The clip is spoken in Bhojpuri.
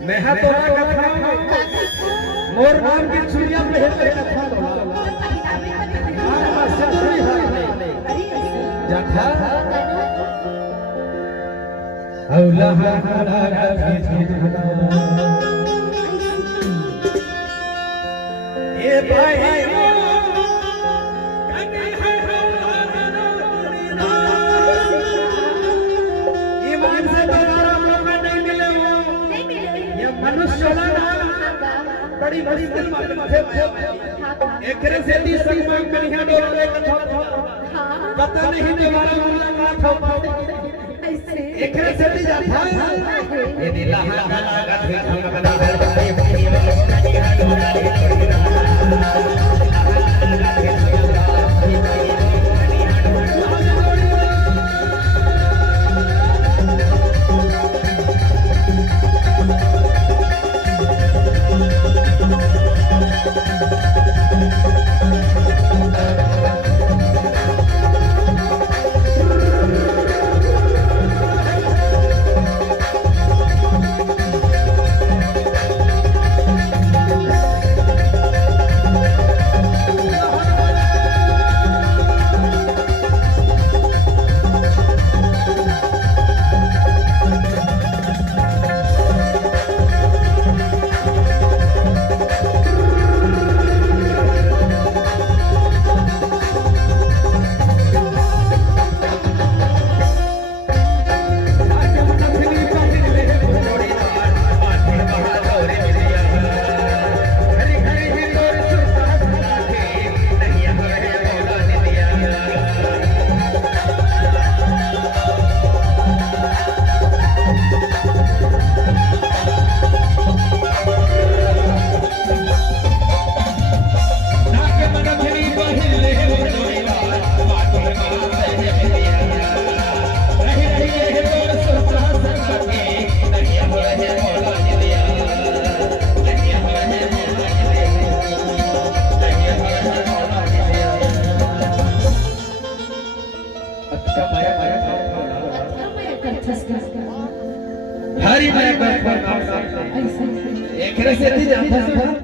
मैं हा तोरा कथा मोर नाम की चुड़िया पहन के कथा हां सदुरी है जथा औला हरा ए भाई बड़ी मुश्किल माथे एकरे से दी संग में कन्या डोले कथा पता नहीं दोबारा मुलाकात हो ऐसे एकरे से दी जाता ये दिला लागत है हम बना हरी मैं एक से जाता